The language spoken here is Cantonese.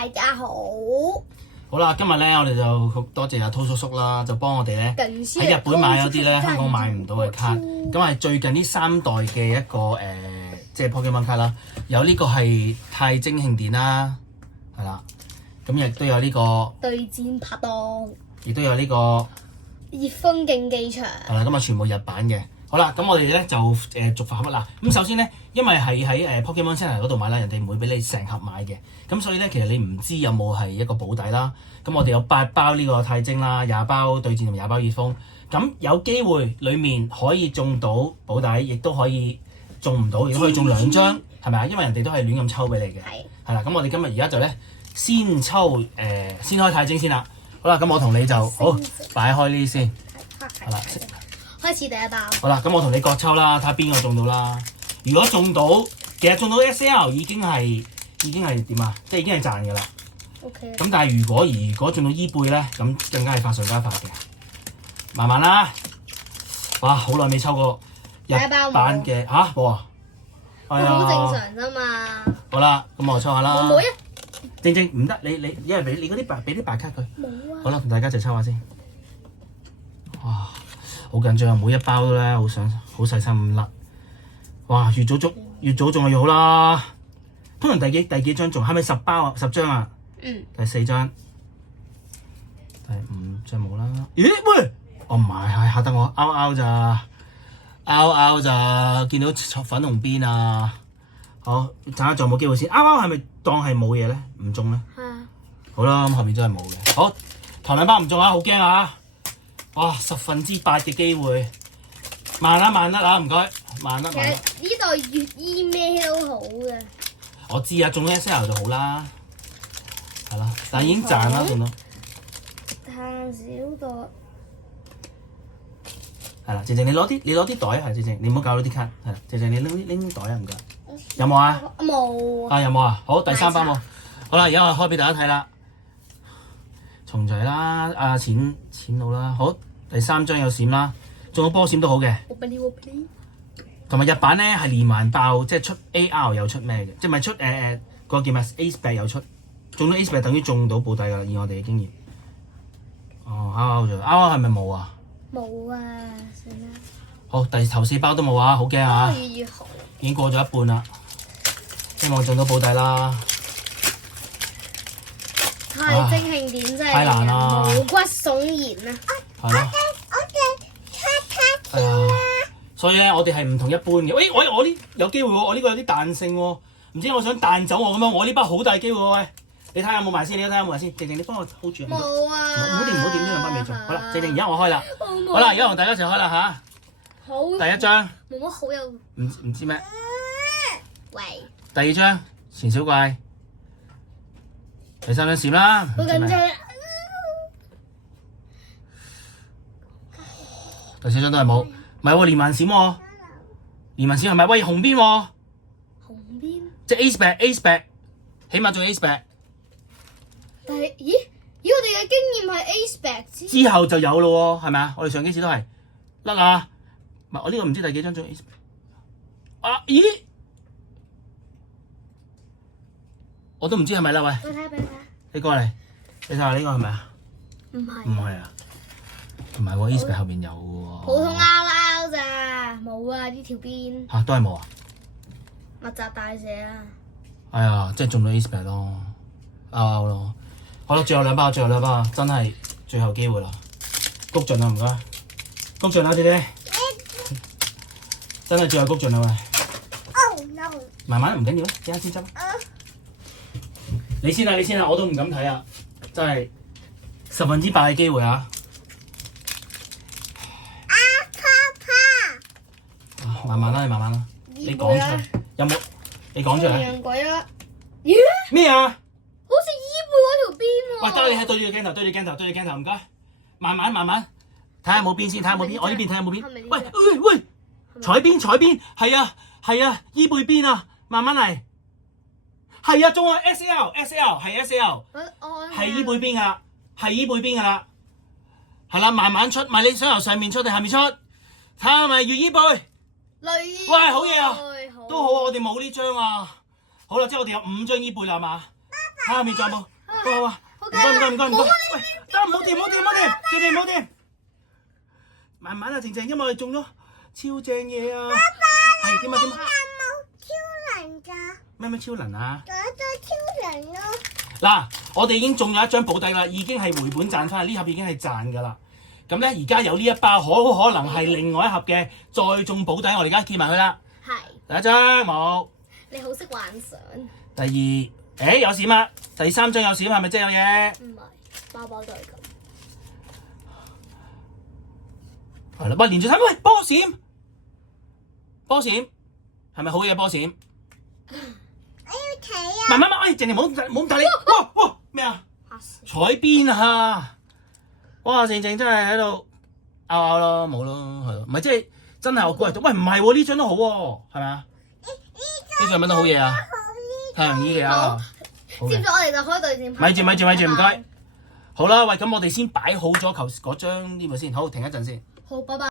大家好。好啦，今日咧我哋就好多謝阿濤叔叔啦，就幫我哋咧喺日本買咗啲咧香港買唔到嘅卡，咁係最近呢3代嘅一個即係 Pokemon 卡啦，有呢個係太晶慶典啦，係啦，咁亦都有呢個對戰拍檔，亦都有呢個熱風競技場，係啦，咁啊全部日版嘅。好啦，咁我哋咧就逐盒啦。咁首先咧，因為係喺Pokemon Center 嗰度買啦，人哋唔會俾你成盒買嘅。咁所以咧，其實你唔知有冇係一個保底啦。咁我哋有8包呢個太晶啦，20包對戰同20包熱風。咁有機會裡面可以中到保底，亦都可以中唔到，亦都可以中2張，係咪啊？因為人哋都係亂咁抽俾你嘅。係啦，咁我哋今日而家就咧先抽先開太晶先啦。好啦，咁我同你就好擺開呢啲先，係啦。開始第一包。好啦，咁我同你各抽啦，睇下邊個中到啦。如果中到，其實中到 SL 已經係點啊？即係已經係賺㗎啦。OK。咁但係如果中到伊貝咧，咁更加係發上加發嘅。慢慢啦。哇！好耐未抽過日版嘅嚇冇啊。係啊。好正常啫嘛。好啦，咁我抽下啦。冇啊。正唔得，你因為俾嗰啲俾啲白卡佢。冇啊。好啦，同大家一齊抽下先。哇！好緊張啊！每一包都咧好細心咁甩。哇！越早中就越好啦。通常第幾張中？係咪10包啊？10張啊？嗯。第4張。第5張冇啦。咦？喂！我唔係，嚇得我拗咋？見到粉紅邊啊！好，睇下仲有冇機會先。係咪當係冇嘢咧？唔中咧？係啊。好啦，咁後面真係冇嘅。好，頭2包唔中啊！好驚啊！哇！8%嘅機會，慢啦啊！唔該，慢啦。其實呢代越醫咩都好嘅。我知啊，中咗 SL 就好啦，係啦，但係已經賺啦，見到。嘆少代。係啦，靜靜你攞啲袋啊，靜靜你唔好搞到啲卡，係啦，靜靜你拎袋啊，唔該。有冇啊？冇。有冇啊？好，第3包冇。好啦，而家我開俾大家睇啦。重齊啦，錢佬啦，好。第3張有閃啦，仲有波閃都好嘅。同埋日版咧係連環爆，即係出 AR 有出咩嘅，即係咪出嗰個叫咩 Ace Back 有出，中到 Ace Back 等於中到保底㗎啦，以我哋嘅經驗。哦，RR 係咪冇啊？冇啊，算啦。好，頭4包都冇啊，好驚啊！越好。已經過咗一半啦，希望中到保底啦。太晶慶典真係太難啦，毛骨悚然啊！係咯。係啊，所以咧，我哋係唔同一般嘅。喂，我呢有機會喎，我呢個有啲彈性喎，唔知我想彈走我咁樣，我呢包好大機會喎。喂，你睇下有冇埋先，睇下有冇埋先。靜靜，你幫我 hold 住。冇啊！唔好掂，呢2包未中。好啦，靜靜，而家我開啦。好啦，而家同大家一齊開啦嚇。好。第1張。冇乜好有。唔知咩？喂。第2張錢小怪。第3張閃啦。好緊張。第4張都係冇，唔係喎，連環閃喎，連環閃係咪？喂，紅邊喎，紅邊，即係 Ace Back，起碼仲有 Ace Back。但係，咦？我哋嘅經驗係 Ace Back 之後就有咯喎，係咪啊？我哋上幾次都係甩啊，唔係我呢個唔知第幾張中 Ace Back。啊，咦？我都唔知係咪啦，喂。我睇下俾你睇。你過嚟，你睇下呢個係咪啊？唔係。唔係啊。唔係喎 ，Ace Back 後邊有喎。普通拗咋，冇啊！呢條邊。嚇，都係冇啊！密集大蛇啊！哎呀，即係中到 Ace Back 咯，拗咯。好啦，最後2包，真係最後機會啦！谷盡啦，唔該，谷盡啦，姐姐。真係最後谷盡啦，喂。Oh no！慢慢唔緊要啦，陣間先執。你先啦，我都唔敢睇啊！真係8%嘅機會啊！慢慢啦，你慢慢啦。你講出嚟，有冇？你講出嚟。洋鬼啦！咦？咩啊？好似醫背嗰條邊喎。喂，得你係對住個鏡頭，唔該。慢慢，睇下有冇邊先，睇下有冇邊。我呢邊睇下有冇邊。喂，彩邊，係啊，醫背邊啊，慢慢嚟。係啊，中啊 SL 係 SL，係醫背邊㗎啦，係啦，慢慢出，咪你想由上面出定下面出？睇下係咪越醫背。喂，好嘢啊！都好啊，我哋冇呢張啊。好啦，即係我哋有5張醫背啦，係嘛？下面仲有冇？哇！唔該，喂，得唔好掂，靜靜唔好掂。慢慢啊，靜靜，因為我哋中咗超正嘢啊！係點啊？有冇超能㗎？咩超能啊？仲有個超能咯。嗱，我哋已經中咗一張保底啦，已經係回本賺翻，呢盒已經係賺㗎啦。咁咧，而家有呢一包，好可能係另外一盒嘅再中保底，我哋而家揭埋佢啦。係。第一張冇。你好識幻想。第二，有閃啊！第3張有閃，係咪真係有嘢？唔係，包包都係咁。係啦，喂，連住睇，喂，波閃，係咪好嘢？波閃，我要睇啊！慢慢，哎，靜靜，唔好咁大力，哇，咩啊？彩邊啊！哇，靜靜真係喺度拗咯，冇咯，係咯，唔係即係真係我估係，喂，唔係喎，呢張都好喎，係咪啊？呢張乜都好嘢啊！太陽衣嘅啊！知唔知我哋就開對戰？咪住，唔該。好啦，喂，咁我哋先擺好咗嗰張呢個先，好，停一陣先。好，拜拜。